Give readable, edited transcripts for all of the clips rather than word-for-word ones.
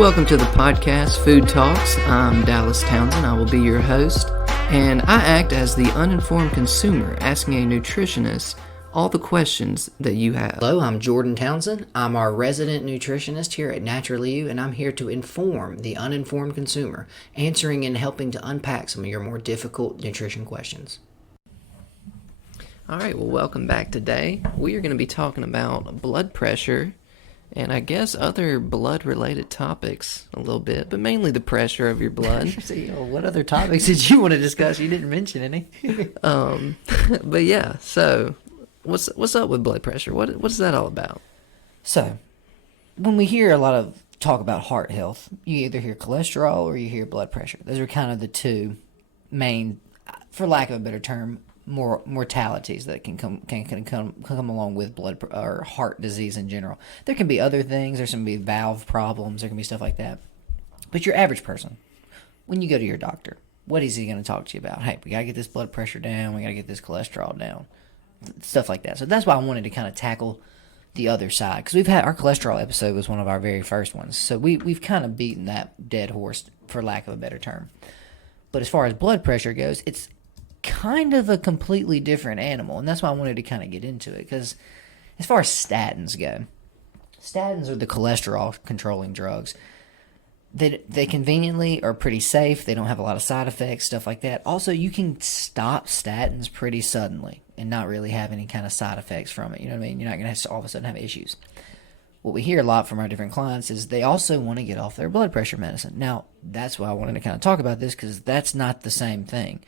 Welcome to the podcast, Food Talks. I'm Dallas Townsend. I will be your host, and I act as the uninformed consumer, asking a nutritionist all the questions that you have. Hello, I'm Jordan Townsend. I'm our resident nutritionist here at Naturally You, and I'm here to inform the uninformed consumer, answering and helping to unpack some of your more difficult nutrition questions. All right, well, welcome back today. We are going to be talking about blood pressure and I guess other blood-related topics a little bit, but mainly the pressure of your blood. What other topics did you want to discuss? You didn't mention any. But yeah, so what's up with blood pressure? What's that all about? So, when we hear a lot of talk about heart health, you either hear cholesterol or you hear blood pressure. Those are kind of the two main, for lack of a better term, mortalities that can come along with blood or heart disease in general. There can be other things. There can be valve problems. There can be stuff like that. But your average person, when you go to your doctor, what is he going to talk to you about? Hey, we got to get this blood pressure down. We got to get this cholesterol down. Stuff like that. So that's why I wanted to kind of tackle the other side, because we've had our cholesterol episode was one of our very first ones. So we've kind of beaten that dead horse, for lack of a better term. But as far as blood pressure goes, it's kind of a completely different animal, and that's why I wanted to kind of get into it, because as far as statins go, statins are the cholesterol controlling drugs. They conveniently are pretty safe. They don't have a lot of side effects, stuff like that. Also, you can stop statins pretty suddenly and not really have any kind of side effects from it. You know what I mean? You're not going to all of a sudden have issues. What we hear a lot from our different clients is they also want to get off their blood pressure medicine. Now, that's why I wanted to kind of talk about this, because that's not the same thing.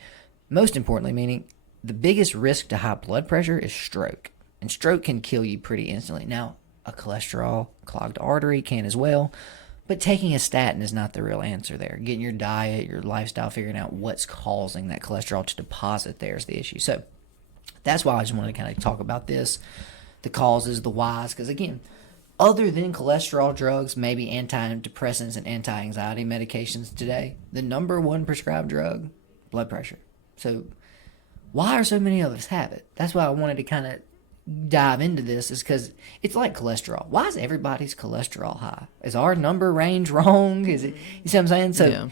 Most importantly, meaning the biggest risk to high blood pressure is stroke. And stroke can kill you pretty instantly. Now, a cholesterol clogged artery can as well. But taking a statin is not the real answer there. Getting your diet, your lifestyle, figuring out what's causing that cholesterol to deposit there is the issue. So that's why I just wanted to kind of talk about this, the causes, the whys. Because again, other than cholesterol drugs, maybe antidepressants and anti-anxiety medications today, the number one prescribed drug, blood pressure. So why are so many of us have it? That's why I wanted to kind of dive into this, is because it's like cholesterol. Why is everybody's cholesterol high? Is our number range wrong? Is it, you see what I'm saying? So yeah.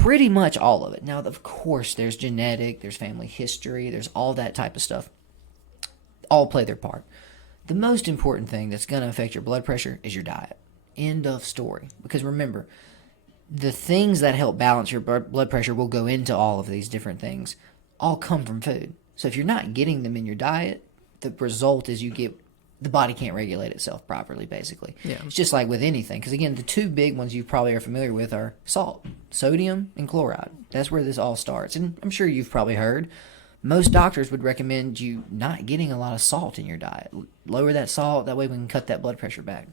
Pretty much all of it. Now, of course, there's genetic, there's family history, there's all that type of stuff. All play their part. The most important thing that's going to affect your blood pressure is your diet. End of story. Because remember, the things that help balance your blood pressure will go into all of these different things, all come from food. So if you're not getting them in your diet, the result is the body can't regulate itself properly, basically. Yeah. It's just like with anything. Because again, the two big ones you probably are familiar with are salt, sodium, and chloride. That's where this all starts. And I'm sure you've probably heard, most doctors would recommend you not getting a lot of salt in your diet. Lower that salt, that way we can cut that blood pressure back.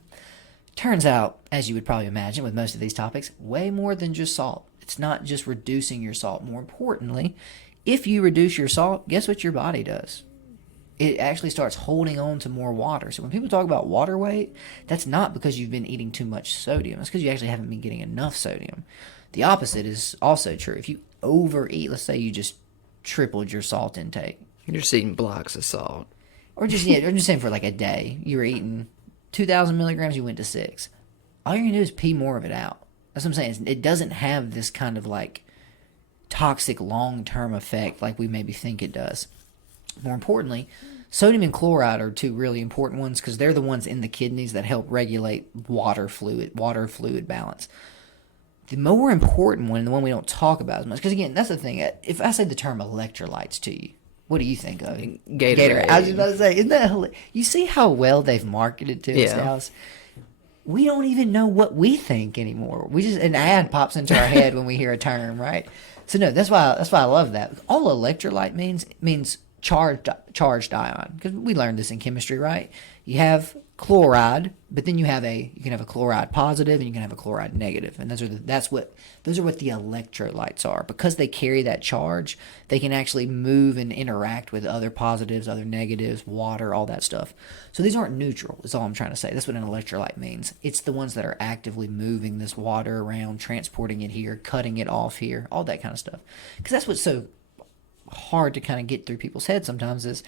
Turns out, as you would probably imagine with most of these topics, way more than just salt. It's not just reducing your salt. More importantly, if you reduce your salt, guess what your body does? It actually starts holding on to more water. So when people talk about water weight, that's not because you've been eating too much sodium. It's because you actually haven't been getting enough sodium. The opposite is also true. If you overeat, let's say you just tripled your salt intake. You're just eating blocks of salt. Or just, yeah, I'm just saying for like a day, you were eating 2,000 milligrams, you went to 6. All you're going to do is pee more of it out. That's what I'm saying. It doesn't have this kind of like toxic long-term effect like we maybe think it does. More importantly, sodium and chloride are two really important ones, because they're the ones in the kidneys that help regulate water fluid balance. The more important one, and the one we don't talk about as much, because again, that's the thing. If I say the term electrolytes to you, what do you think of? Gatorade. I was just about to say, isn't that you see how well they've marketed to us now? We don't even know what we think anymore. We just, an ad pops into our head when we hear a term, right? So no, that's why I love that. All electrolyte means charged ion, because we learned this in chemistry, right? You have chloride, but then you can have a chloride positive and you can have a chloride negative, and those are what the electrolytes are. Because they carry that charge, they can actually move and interact with other positives, other negatives, water, all that stuff. So these aren't neutral, is all I'm trying to say. That's what an electrolyte means. It's the ones that are actively moving this water around, transporting it here, cutting it off here, all that kind of stuff. Because that's what's so hard to kind of get through people's heads sometimes, is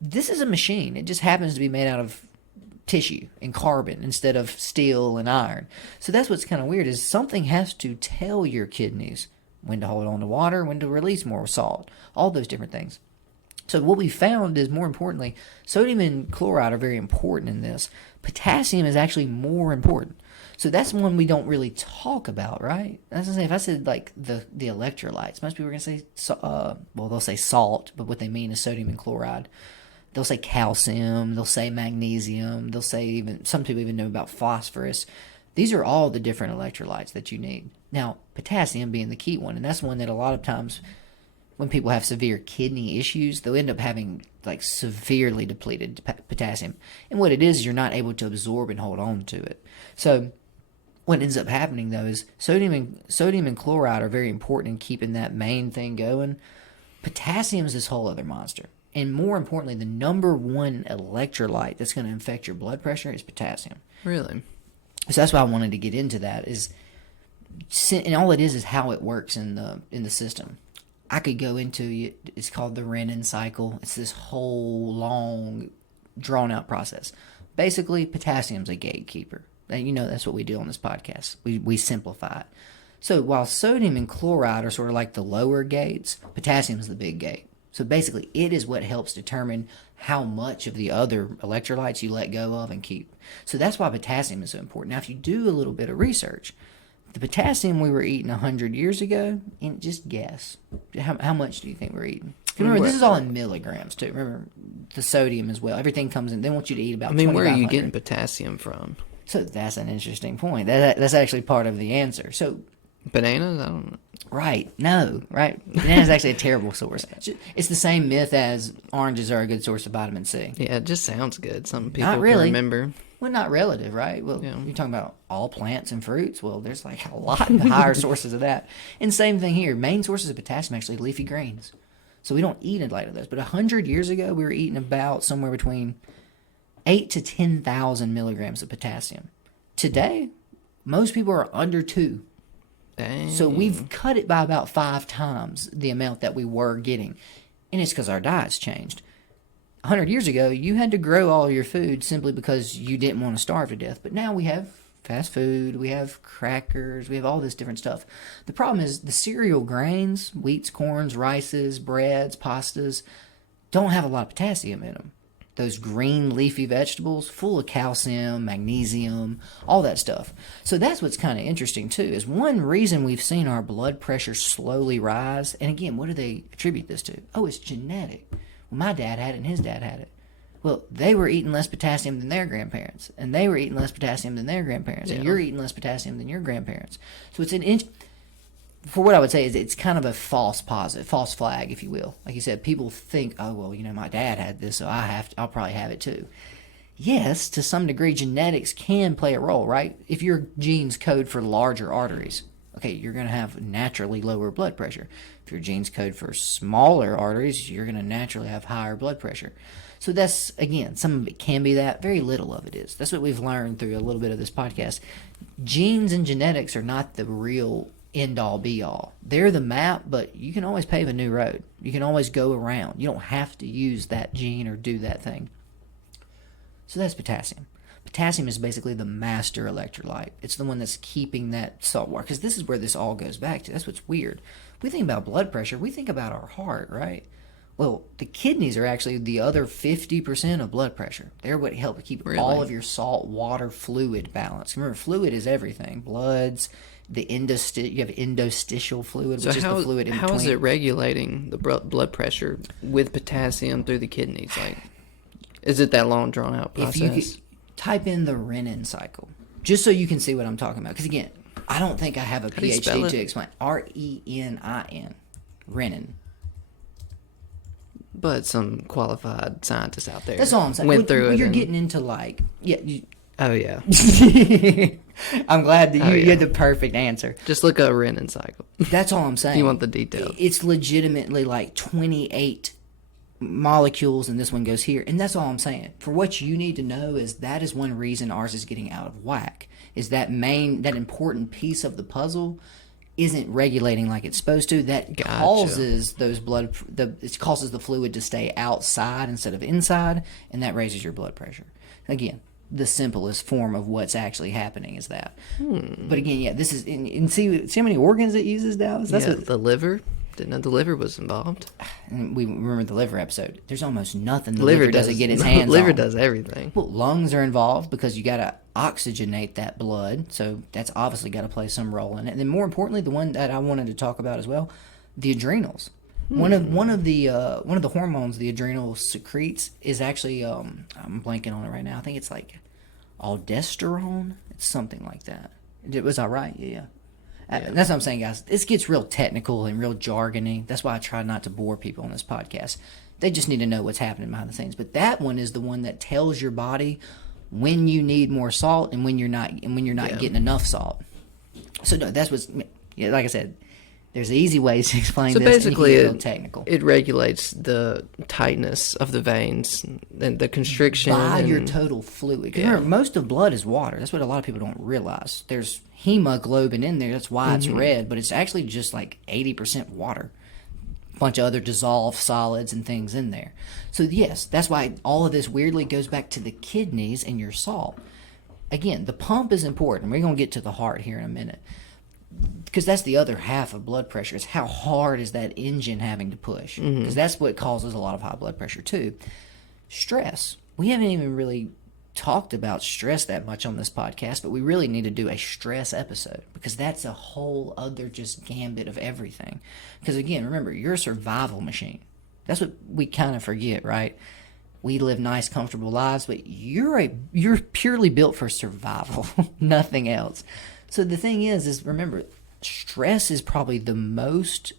this is a machine. It just happens to be made out of tissue and carbon instead of steel and iron. So that's what's kind of weird, is something has to tell your kidneys when to hold on to water, when to release more salt, all those different things. So what we found is, more importantly, sodium and chloride are very important in this. Potassium is actually more important. So that's one we don't really talk about, right? As I say, if I said like the electrolytes, most people are going to say, they'll say salt, but what they mean is sodium and chloride. They'll say calcium, they'll say magnesium, they'll say even, some people even know about phosphorus. These are all the different electrolytes that you need. Now, potassium being the key one, and that's one that a lot of times when people have severe kidney issues, they'll end up having like severely depleted potassium. And what it is you're not able to absorb and hold on to it. So what ends up happening though is sodium and chloride are very important in keeping that main thing going. Potassium is this whole other monster. And more importantly, the number one electrolyte that's going to affect your blood pressure is potassium. Really? So that's why I wanted to get into that. And all it is how it works in the system. I could go into it. It's called the Renin cycle. It's this whole long, drawn-out process. Basically, potassium's a gatekeeper. And you know that's what we do on this podcast. We simplify it. So while sodium and chloride are sort of like the lower gates, potassium is the big gate. So basically, it is what helps determine how much of the other electrolytes you let go of and keep. So that's why potassium is so important. Now, if you do a little bit of research, the potassium we were eating 100 years ago, and just guess, how much do you think we're eating? Remember, this is all in milligrams, too. Remember, the sodium as well. Everything comes in. They want you to eat about 2,500. Where are you getting potassium from? So that's an interesting point. That's actually part of the answer. So bananas? I don't know. Right. No. Right. Banana's actually a terrible source. It's the same myth as oranges are a good source of vitamin C. Yeah, it just sounds good. Some people Not really. can remember. Well, not relative, right? Well, yeah. You're talking about all plants and fruits. Well, there's like a lot of higher sources of that. And same thing here. Main sources of potassium actually leafy greens. So we don't eat a lot of those. But 100 years ago, we were eating about somewhere between 8 to 10,000 milligrams of potassium. Today, most people are under 2. Dang. So we've cut it by about 5 times the amount that we were getting. And it's because our diet's changed. 100 years ago, you had to grow all your food simply because you didn't want to starve to death. But now we have fast food, we have crackers, we have all this different stuff. The problem is the cereal grains, wheats, corns, rices, breads, pastas, don't have a lot of potassium in them. Those green leafy vegetables, full of calcium, magnesium, all that stuff. So that's what's kind of interesting too, is one reason we've seen our blood pressure slowly rise. And again, what do they attribute this to? Oh, it's genetic. Well, my dad had it and his dad had it. Well, they were eating less potassium than their grandparents. And they were eating less potassium than their grandparents. Yeah. And you're eating less potassium than your grandparents. So it's for what I would say is it's kind of a false flag, if you will. Like you said, people think, oh, well, my dad had this, so I'll probably have it too. Yes, to some degree, genetics can play a role, right? If your genes code for larger arteries, okay, you're going to have naturally lower blood pressure. If your genes code for smaller arteries, you're going to naturally have higher blood pressure. So that's, again, some of it can be that. Very little of it is. That's what we've learned through a little bit of this podcast. Genes and genetics are not the real end-all, be-all. They're the map, but you can always pave a new road. You can always go around. You don't have to use that gene or do that thing. So that's potassium. Potassium is basically the master electrolyte. It's the one that's keeping that salt water. Because this is where this all goes back to. That's what's weird. We think about blood pressure. We think about our heart, right? Well, the kidneys are actually the other 50% of blood pressure. They're what help keep all of your salt, water, fluid balanced. Remember, fluid is everything. Bloods, you have interstitial fluid, which is the fluid in between. How is it regulating the blood pressure with potassium through the kidneys? Like, is it that long, drawn-out process? If you type in the Renin cycle, just so you can see what I'm talking about. Because, again, I don't think I have a PhD to explain. R-E-N-I-N. Renin. But some qualified scientists out there. That's all I'm saying. Went through it. You're getting into oh, yeah. I'm glad that you had the perfect answer. Just look up Renin cycle. That's all I'm saying. You want the detail. It's legitimately like 28 molecules, and this one goes here. And that's all I'm saying. For what you need to know is that is one reason ours is getting out of whack. Is that important piece of the puzzle isn't regulating like it's supposed to. That causes it causes the fluid to stay outside instead of inside, and that raises your blood pressure. Again, the simplest form of what's actually happening is that. But again, yeah, this is and see how many organs it uses, Dallas. That's yeah, what, the liver. Didn't know the liver was involved. and we remember the liver episode. There's almost nothing the Liver liver doesn't get its hands liver on. does everything. Well, lungs are involved because you got to oxygenate that blood, so that's obviously got to play some role in it. And then, more importantly, the one that I wanted to talk about as well, the adrenals. One of the hormones the adrenal secretes is actually I'm blanking on it right now. I think it's like aldosterone. It's something like that. Was I right? Yeah. That's what I'm saying, guys. This gets real technical and real jargony. That's why I try not to bore people on this podcast. They just need to know what's happening behind the scenes. But that one is the one that tells your body when you need more salt and when you're not getting enough salt. So no, that's what's like I said. There's easy ways to explain So this. basically, And you can get real technical. it regulates the tightness of the veins and the constriction. By and, your total fluid. 'Cause remember, most of blood is water. That's what a lot of people don't realize. There's hemoglobin in there. That's why it's red, but it's actually just like 80% water. A bunch of other dissolved solids and things in there. So yes, that's why all of this weirdly goes back to the kidneys and your salt. Again, the pump is important. We're going to get to the heart here in a minute. Because that's the other half of blood pressure is how hard is that engine having to push. Because that's what causes a lot of high blood pressure too. Stress. We haven't even really talked about stress that much on this podcast, but we really need to do a stress episode because that's a whole other just gambit of everything. Because again, remember, you're a survival machine. That's what we kind of forget, right? We live nice, comfortable lives, but you're purely built for survival, nothing else. So the thing is remember, stress is probably the most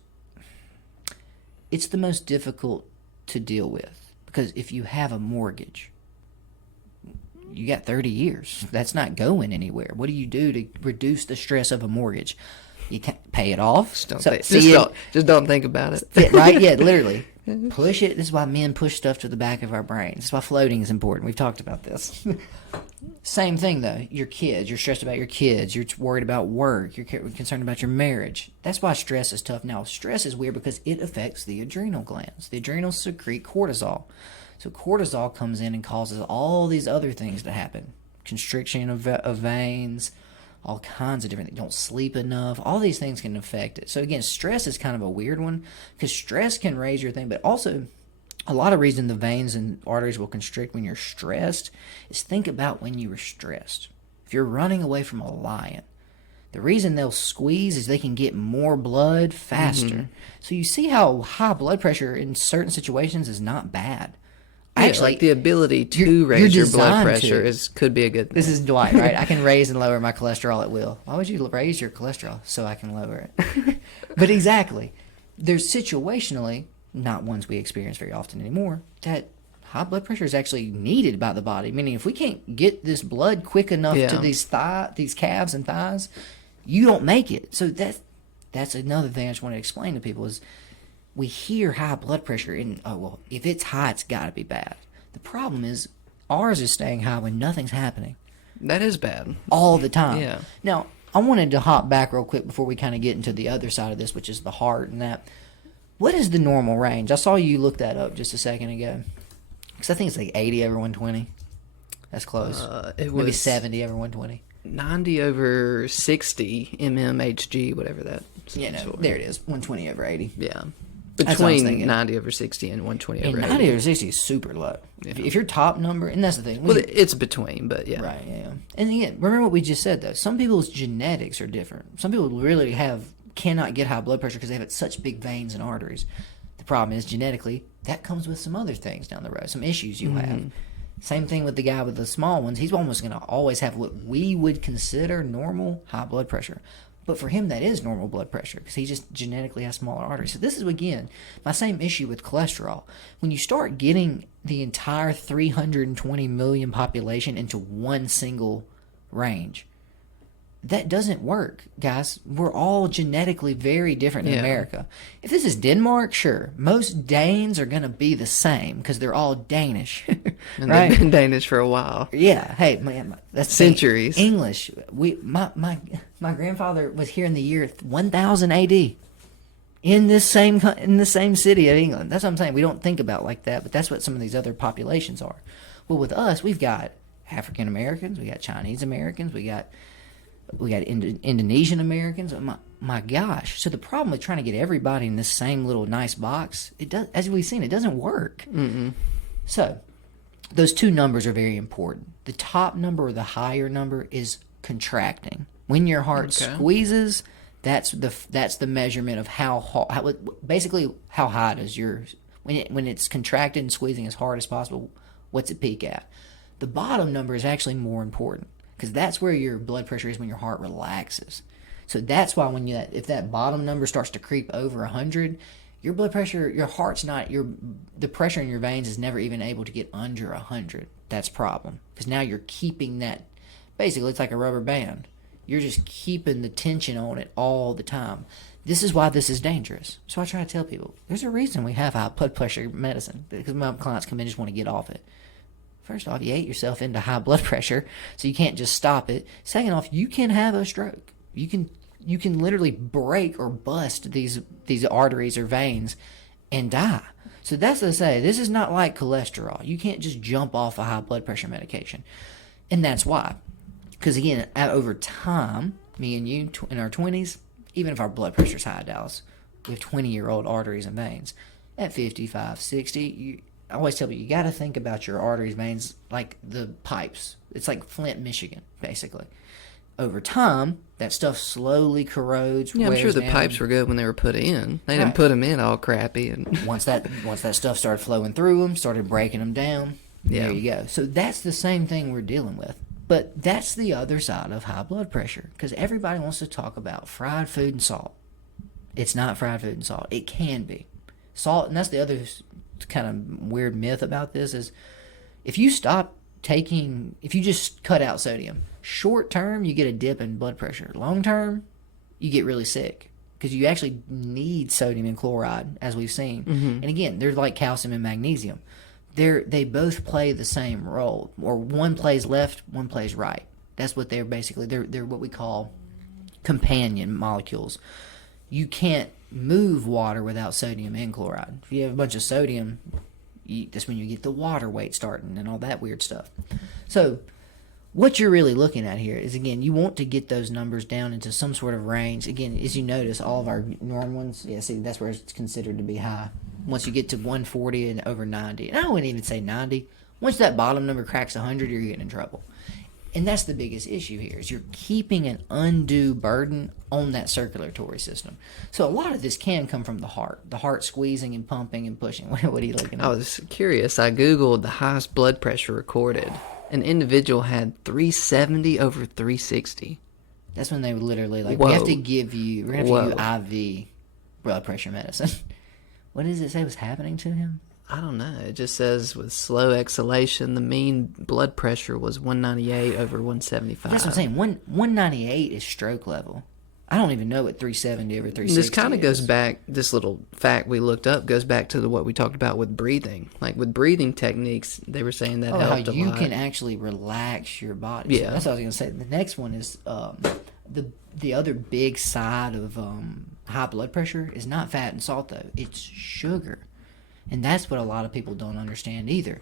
difficult to deal with because if you have a mortgage, you got 30 years. That's not going anywhere. What do you do to reduce the stress of a mortgage? You can't pay it off. Just don't think about it. Yeah, right? Yeah, literally. Push it. This is why men push stuff to the back of our brains. This is why floating is important. We've talked about this. Same thing, though. Your kids. You're stressed about your kids. You're worried about work. You're concerned about your marriage. That's why stress is tough. Now, stress is weird because it affects the adrenal glands. The adrenals secrete cortisol. So cortisol comes in and causes all these other things to happen. Constriction of veins, all kinds of different things. Don't sleep enough. All these things can affect it. So again, stress is kind of a weird one because stress can raise your thing, but also a lot of reason the veins and arteries will constrict when you're stressed is think about when you were stressed. If you're running away from a lion, the reason they'll squeeze is they can get more blood faster. So you see how high blood pressure in certain situations is not bad. Actually, like the ability to raise your blood pressure could be a good thing. This is Dwight, right? I can raise and lower my cholesterol at will. Why would you raise your cholesterol? So I can lower it. But exactly. There's situationally, not ones we experience very often anymore, that high blood pressure is actually needed by the body. Meaning if we can't get this blood quick enough to these calves and thighs, you don't make it. So that's another thing I just want to explain to people is we hear high blood pressure and, if it's high, it's got to be bad. The problem is ours is staying high when nothing's happening. That is bad. All the time. Yeah. Now, I wanted to hop back real quick before we kind of get into the other side of this, which is the heart and that. What is the normal range? I saw you look that up just a second ago. Because I think it's like 80 over 120. That's close. It Maybe was 70 over 120. 90 over 60 mmHg, whatever that stands for. There it is. 120 over 80. Yeah. That's what I was Between thinking. 90 over 60 and 120 over 80. 90 over 60 is super low. Yeah. If your top number, and that's the thing. Well, it's between, but yeah. Right, yeah. And again, remember what we just said, though. Some people's genetics are different. Some people really cannot get high blood pressure because they have such big veins and arteries. The problem is, genetically, that comes with some other things down the road, some issues you have. Same thing with the guy with the small ones. He's almost going to always have what we would consider normal high blood pressure. But for him, that is normal blood pressure because he just genetically has smaller arteries. So this is, again, my same issue with cholesterol. When you start getting the entire 320 million population into one single range, that doesn't work, guys. We're all genetically very different in America. If this is Denmark, sure. Most Danes are going to be the same because they're all Danish. And right? they've been Danish for a while. Yeah. Hey, man, that's Centuries. English. My grandfather was here in the year 1000 AD. In the same city of England. That's what I'm saying. We don't think about like that, but that's what some of these other populations are. Well, with us, we've got African Americans, we got Chinese Americans, we got Indonesian Americans. My gosh! So the problem with trying to get everybody in this same little nice box, it does, as we've seen, it doesn't work. So those two numbers are very important. The top number or the higher number is contracting. When your heart squeezes, that's the measurement of basically how high does yours when it's contracted and squeezing as hard as possible. What's it peak at? The bottom number is actually more important, because that's where your blood pressure is when your heart relaxes. So that's why if that bottom number starts to creep over 100, your blood pressure, your heart's not, the pressure in your veins is never even able to get under 100. That's a problem, because now you're keeping that, basically it's like a rubber band. You're just keeping the tension on it all the time. This is why this is dangerous. So I try to tell people, there's a reason we have high blood pressure medicine, because my clients come in and just want to get off it. First off, you ate yourself into high blood pressure, so you can't just stop it. Second off, you can have a stroke. You can literally break or bust these arteries or veins and die. So that's to say, this is not like cholesterol. You can't just jump off a high blood pressure medication. And that's why. Because again, over time, me and you in our 20s, even if our blood pressure's high, Dallas, we have 20-year-old arteries and veins. At 55, 60, I always tell you, you got to think about your arteries, veins, like the pipes. It's like Flint, Michigan, basically. Over time, that stuff slowly corrodes. Yeah, I'm sure the down. pipes were good when they were put in. They didn't put them in all crappy. And once that stuff started flowing through them, started breaking them down, there you go. So that's the same thing we're dealing with. But that's the other side of high blood pressure, because everybody wants to talk about fried food and salt. It's not fried food and salt. It can be. Salt, and that's the other kind of weird myth about this, is if you just cut out sodium, short term you get a dip in blood pressure. Long term, you get really sick, because you actually need sodium and chloride, as we've seen. And again, they're like calcium and magnesium. They both play the same role, or one plays left, one plays right. That's what they're basically. They're what we call companion molecules. You can't move water without sodium and chloride. If you have a bunch of sodium, that's when you get the water weight starting and all that weird stuff. So what you're really looking at here is, again, you want to get those numbers down into some sort of range. Again, as you notice, all of our norm ones, see, that's where it's considered to be high. Once you get to 140 and over 90, and I wouldn't even say 90, once that bottom number cracks 100, you're getting in trouble. And that's the biggest issue here, is you're keeping an undue burden on that circulatory system. So a lot of this can come from the heart squeezing and pumping and pushing. What are you looking at? I was curious. I Googled the highest blood pressure recorded. An individual had 370 over 360. That's when they would literally, like, Whoa. we're going to give you IV blood pressure medicine. What does it say was happening to him? I don't know. It just says with slow exhalation, the mean blood pressure was 198 over 175. That's what I'm saying. 198 is stroke level. I don't even know what 370 over 360 This kind of goes back, this little fact we looked up goes back to what we talked about with breathing. Like with breathing techniques, they were saying that helped a lot. How you can actually relax your body. Yeah. So that's what I was going to say. The next one is the other big side of high blood pressure is not fat and salt, though. It's sugar. And that's what a lot of people don't understand either.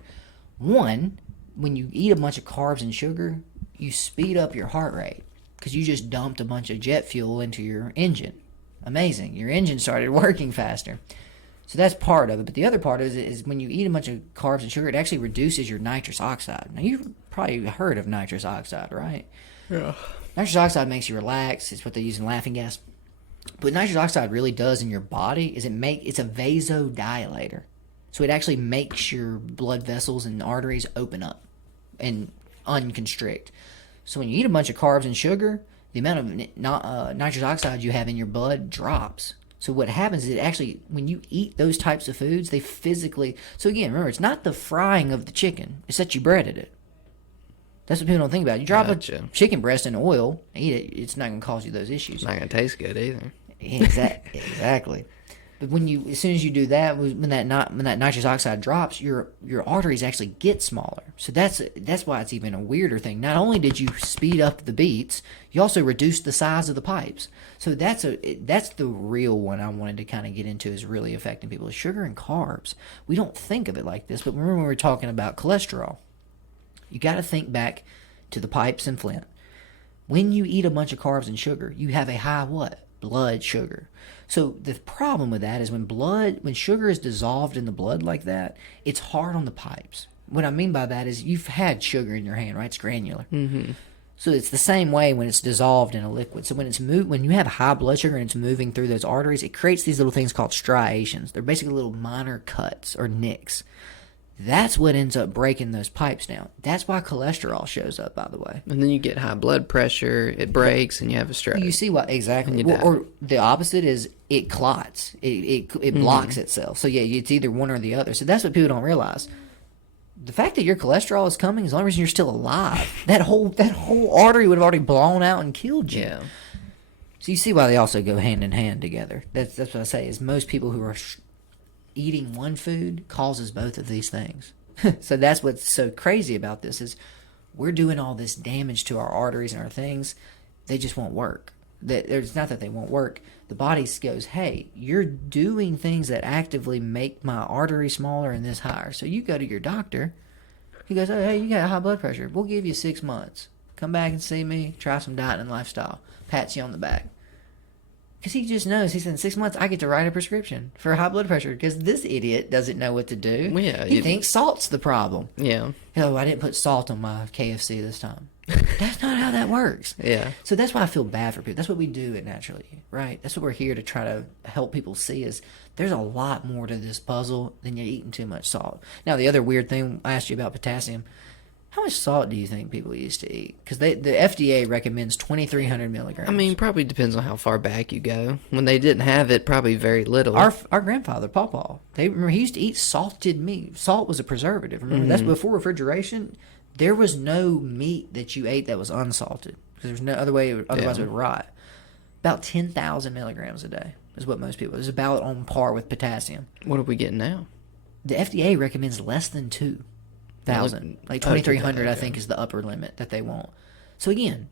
One, when you eat a bunch of carbs and sugar, you speed up your heart rate, because you just dumped a bunch of jet fuel into your engine. Amazing. Your engine started working faster. So that's part of it. But the other part is when you eat a bunch of carbs and sugar, it actually reduces your nitrous oxide. Now, you've probably heard of nitrous oxide, right? Yeah. Nitrous oxide makes you relax. It's what they use in laughing gas. But what nitrous oxide really does in your body is it's a vasodilator. So it actually makes your blood vessels and arteries open up and unconstrict. So when you eat a bunch of carbs and sugar, the amount of nitrous oxide you have in your blood drops. So what happens is, it actually, when you eat those types of foods, they physically... So again, remember, it's not the frying of the chicken. It's that you breaded it. That's what people don't think about. You drop a chicken breast in oil, eat it, it's not going to cause you those issues. It's not going to taste good either. Exactly. But as soon as you do that, when that nitrous oxide drops, your arteries actually get smaller. So that's why it's even a weirder thing. Not only did you speed up the beats, you also reduced the size of the pipes. So that's the real one I wanted to kind of get into, is really affecting people. Sugar and carbs. We don't think of it like this, but remember when we were talking about cholesterol. You got to think back to the pipes in Flint. When you eat a bunch of carbs and sugar, you have a high what? Blood sugar. So the problem with that is when sugar is dissolved in the blood like that, it's hard on the pipes. What I mean by that is you've had sugar in your hand, right? It's granular. Mm-hmm. So it's the same way when it's dissolved in a liquid. So when you have high blood sugar and it's moving through those arteries, it creates these little things called striations. They're basically little minor cuts or nicks. That's what ends up breaking those pipes down. That's why cholesterol shows up, by the way. And then you get high blood pressure, it breaks, and you have a stroke. You see what exactly? Well, or the opposite is it clots. It blocks itself. So yeah, it's either one or the other. So that's what people don't realize. The fact that your cholesterol is coming is the only reason you're still alive. That whole artery would have already blown out and killed you. Yeah. So you see why they also go hand in hand together. That's what I say is most people who are eating one food causes both of these things. So that's what's so crazy about this is we're doing all this damage to our arteries and our things. They just won't work. It's not that they won't work. The body goes, hey, you're doing things that actively make my artery smaller and this higher. So you go to your doctor. He goes, oh, hey, you got high blood pressure. We'll give you 6 months. Come back and see me. Try some diet and lifestyle. Pats you on the back. Because he just knows. He said in 6 months, I get to write a prescription for high blood pressure. Because this idiot doesn't know what to do. Well, yeah, he thinks salt's the problem. Yeah. Oh, I didn't put salt on my KFC this time. That's not how that works. Yeah. So that's why I feel bad for people. That's what we do at Naturally, right? That's what we're here to try to help people see is there's a lot more to this puzzle than you're eating too much salt. Now, the other weird thing I asked you about potassium, how much salt do you think people used to eat? Because the FDA recommends 2,300 milligrams. I mean, probably depends on how far back you go. When they didn't have it, probably very little. Our grandfather, Pawpaw, he used to eat salted meat. Salt was a preservative. Remember, that's before refrigeration. There was no meat that you ate that was unsalted because there's no other way. Otherwise, it would rot. About 10,000 milligrams a day is what most people. It's about on par with potassium. What are we getting now? The FDA recommends less than 2,000. Like 2,300, I think, is the upper limit that they want. So again,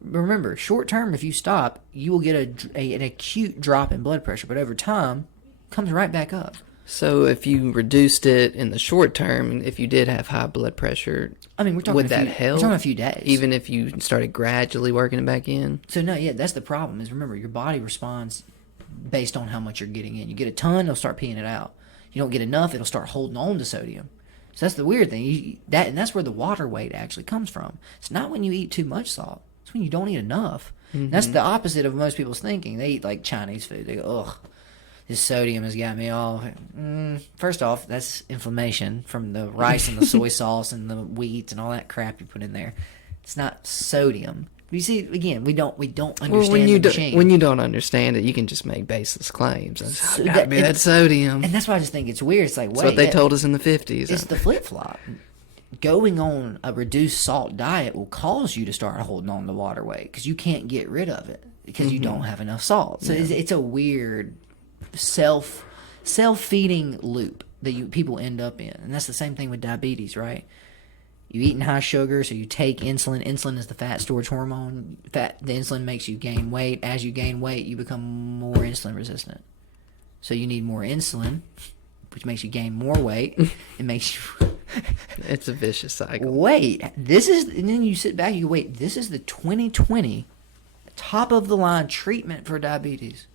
remember, short term, if you stop, you will get an acute drop in blood pressure, but over time, it comes right back up. So if you reduced it in the short term, if you did have high blood pressure, I mean, would that help? We're talking a few days. Even if you started gradually working it back in? So no, yeah, that's the problem is remember, your body responds based on how much you're getting in. You get a ton, it'll start peeing it out. You don't get enough, it'll start holding on to sodium. So that's the weird thing. And that's where the water weight actually comes from. It's not when you eat too much salt. It's when you don't eat enough. Mm-hmm. That's the opposite of most people's thinking. They eat like Chinese food. They go, ugh. This sodium has got me all... First off, that's inflammation from the rice and the soy sauce and the wheat and all that crap you put in there. It's not sodium. You see, again, we don't understand the machine. When you don't understand it, you can just make baseless claims. So that sodium. And that's why I just think it's weird. It's like, wait. That's what they told us in the 50s. It's the flip-flop. Going on a reduced salt diet will cause you to start holding on to water weight because you can't get rid of it because you don't have enough salt. So it's a weird... self-feeding loop that people end up in. And that's the same thing with diabetes, right? You eating high sugar, so you take insulin. Insulin is the fat storage hormone. The insulin makes you gain weight. As you gain weight, you become more insulin resistant. So you need more insulin, which makes you gain more weight. It makes you... It's a vicious cycle. Wait, and then you sit back and you go, wait, this is the 2020 top-of-the-line treatment for diabetes.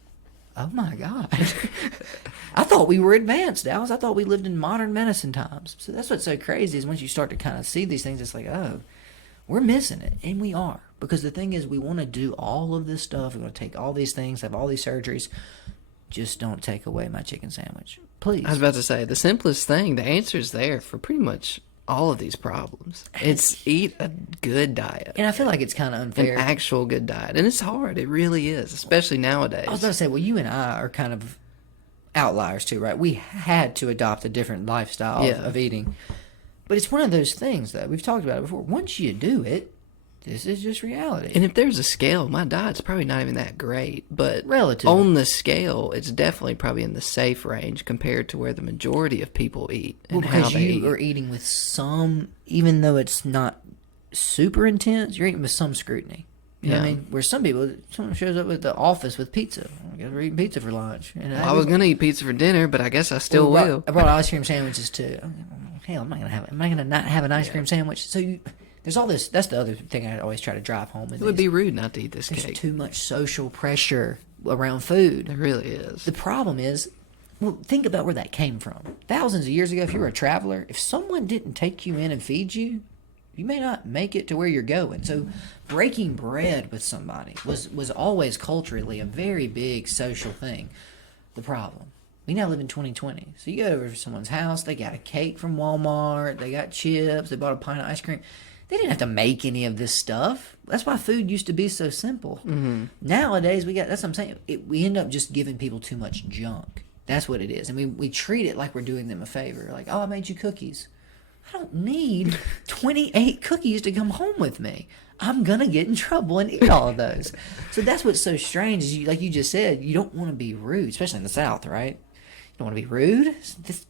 Oh my God. I thought we were advanced, Dallas. I thought we lived in modern medicine times. So that's what's so crazy is once you start to kind of see these things, it's like, oh, we're missing it. And we are. Because the thing is, we want to do all of this stuff. We're going to take all these things, have all these surgeries. Just don't take away my chicken sandwich. Please. I was about to say, the simplest thing, the answer's there for pretty much all of these problems. It's eat a good diet. And I feel like it's kind of unfair. An actual good diet. And it's hard. It really is, especially nowadays. I was about to say, well, you and I are kind of outliers too, right? We had to adopt a different lifestyle of eating. But it's one of those things, though. We've talked about it before. Once you do it, this is just reality. And if there's a scale, my diet's probably not even that great. But relative on the scale, it's definitely probably in the safe range compared to where the majority of people eat and how they eat. You are eating with some, even though it's not super intense, you're eating with some scrutiny. You know what I mean? Where someone shows up at the office with pizza. I guess we're eating pizza for lunch. I was going to eat pizza for dinner, but I guess I still will. I brought ice cream sandwiches too. hell, I'm not gonna not have an ice cream sandwich. So there's all this. That's the other thing I always try to drive home. It would be rude not to eat this There's cake. too much social pressure around food. It really is. The problem is, well, think about where that came from. Thousands of years ago, if you were a traveler, if someone didn't take you in and feed you, you may not make it to where you're going. So breaking bread with somebody was always culturally a very big social thing. The problem, we now live in 2020. So you go over to someone's house, they got a cake from Walmart, they got chips, they bought a pint of ice cream. They didn't have to make any of this stuff. That's why food used to be so simple. Mm-hmm. Nowadays, that's what I'm saying. We end up just giving people too much junk. That's what it is. And we treat it like we're doing them a favor. Like, oh, I made you cookies. I don't need 28 cookies to come home with me. I'm going to get in trouble and eat all of those. So that's what's so strange is, like you just said, you don't want to be rude, especially in the South, right? You don't want to be rude.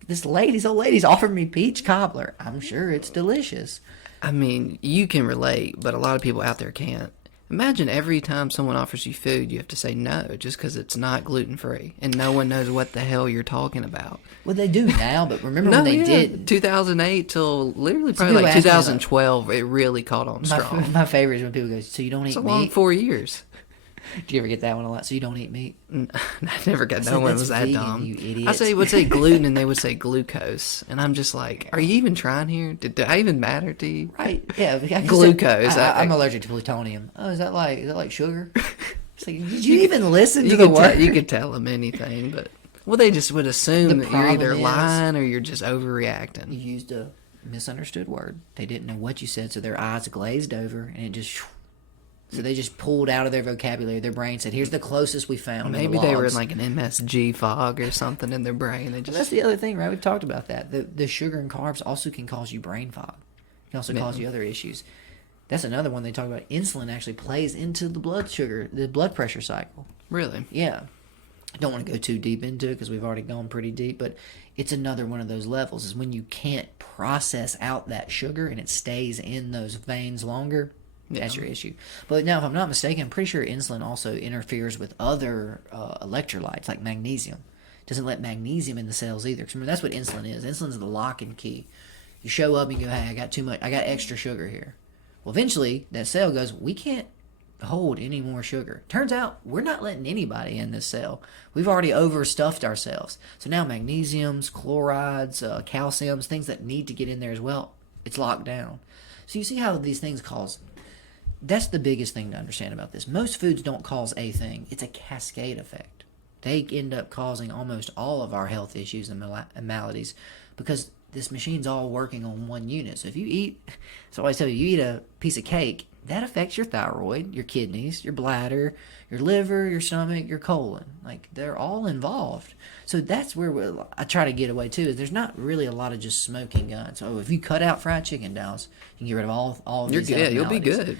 This old lady's offered me peach cobbler. I'm sure it's delicious. I mean, you can relate, but a lot of people out there can't. Imagine every time someone offers you food, you have to say no just because it's not gluten-free, and no one knows what the hell you're talking about. Well, they do now, but remember when they did? 2008 till literally probably like 2012, it really caught on strong. My favorite is when people go, so you don't eat meat? It's a long 4 years. Do you ever get that one a lot? So you don't eat meat? I never got. No one was that vegan, dumb. you idiot. I would say gluten, and they would say glucose, and I'm just like, are you even trying here? Did I even matter to you? Right? Yeah. Glucose. I'm allergic to plutonium. Oh, is that like sugar? It's like, did you even listen to the word? You could tell them anything, but they just would assume that you're either lying or you're just overreacting. You used a misunderstood word. They didn't know what you said, so their eyes glazed over, and it just. So they just pulled out of their vocabulary. Their brain said, here's the closest we found. Maybe they were in like an MSG fog or something in their brain. That's the other thing, right? We've talked about that. The sugar and carbs also can cause you brain fog. It can also cause you other issues. That's another one they talk about. Insulin actually plays into the blood pressure cycle. Really? Yeah. I don't want to go too deep into it because we've already gone pretty deep, but it's another one of those levels is when you can't process out that sugar and it stays in those veins longer. That's your issue. But now, if I'm not mistaken, I'm pretty sure insulin also interferes with other electrolytes, like magnesium. It doesn't let magnesium in the cells either. Because remember, that's what insulin is. Insulin's the lock and key. You show up and you go, hey, I got too much. I got extra sugar here. Well, eventually, that cell goes, we can't hold any more sugar. Turns out, we're not letting anybody in this cell. We've already overstuffed ourselves. So now magnesiums, chlorides, calciums, things that need to get in there as well, it's locked down. So you see how these things cause... That's the biggest thing to understand about this. Most foods don't cause a thing. It's a cascade effect. They end up causing almost all of our health issues and maladies because this machine's all working on one unit. So if you eat, so I always tell you, you eat a piece of cake, that affects your thyroid, your kidneys, your bladder, your liver, your stomach, your colon. Like, they're all involved. So that's where I try to get away, too, is there's not really a lot of just smoking guns. So if you cut out fried chicken, Dallas, you can get rid of all of these You're good. You'll be good.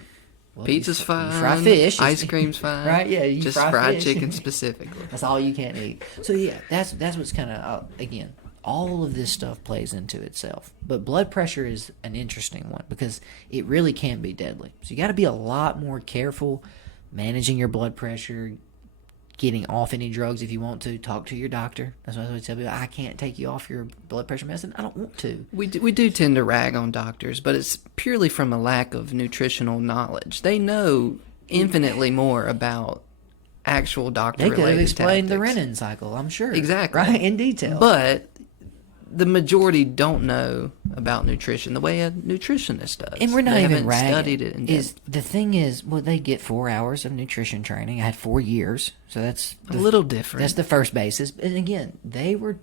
Well, pizza's fine. You fry fish. Ice cream's fine. Right? Yeah, you just fry fried fish. chicken specifically. That's all you can't eat. So yeah, that's what's kind of again, all of this stuff plays into itself. But blood pressure is an interesting one because it really can be deadly. So you got to be a lot more careful managing your blood pressure, getting off any drugs if you want to. Talk to your doctor. That's why I always tell people, I can't take you off your blood pressure medicine. I don't want to. We do tend to rag on doctors, but it's purely from a lack of nutritional knowledge. They know infinitely more about actual doctor-related They could have explained tactics. the Renin cycle, I'm sure. Exactly. Right, in detail. But the majority don't know about nutrition the way a nutritionist does. And we're not they even haven't ragging. studied it in depth. The thing is, well, they get 4 hours of nutrition training. I had 4 years, so that's a little different. That's the first basis. And again, they were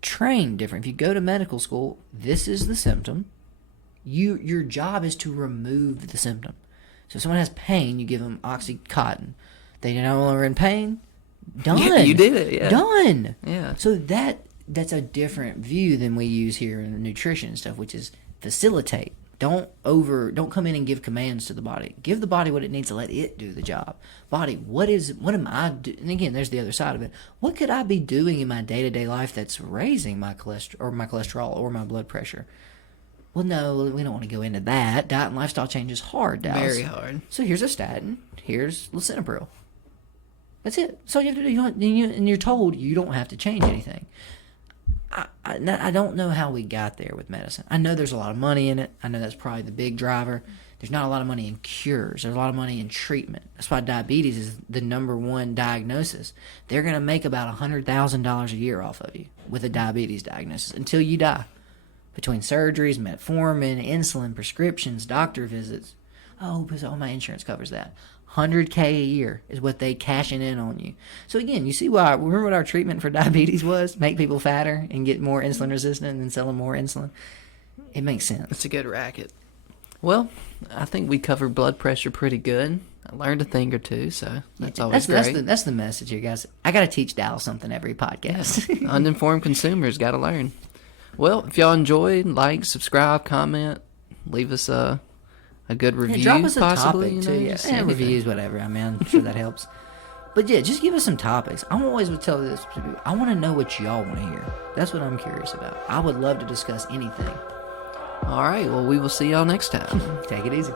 trained different. If you go to medical school, this is the symptom. Your job is to remove the symptom. So if someone has pain, you give them Oxycontin. They no longer in pain. Done. Yeah, you did it. Yeah. Done. Yeah. So that's a different view than we use here in the nutrition and stuff, which is facilitate. Don't come in and give commands to the body. Give the body what it needs to let it do the job. Body, what am I doing? And again, there's the other side of it. What could I be doing in my day-to-day life that's raising my cholesterol or my blood pressure? Well, no, we don't want to go into that. Diet and lifestyle change is hard, Dallas. Very hard. So here's a statin. Here's lisinopril. That's it. So you have to do. And you're told you don't have to change anything. I don't know how we got there with medicine. I know there's a lot of money in it. I know that's probably the big driver. There's not a lot of money in cures. There's a lot of money in treatment. That's why diabetes is the number one diagnosis. They're going to make about $100,000 a year off of you with a diabetes diagnosis until you die. Between surgeries, metformin, insulin, prescriptions, doctor visits. Oh, because my insurance covers that. $100K a year is what they cashing in on you. So again, you see why, remember what our treatment for diabetes was? Make people fatter and get more insulin resistant and then sell them more insulin. It makes sense. It's a good racket. Well, I think we covered blood pressure pretty good. I learned a thing or two, so that's always great. That's the message here, guys. I got to teach Dallas something every podcast. Uninformed consumers got to learn. Well, if y'all enjoyed, like, subscribe, comment, leave us a good review, drop us a possibly. topic, too. Yeah, reviews, whatever. I mean, I'm sure that helps. But yeah, just give us some topics. I always would tell this to people. I want to know what y'all want to hear. That's what I'm curious about. I would love to discuss anything. All right, well, we will see y'all next time. Take it easy.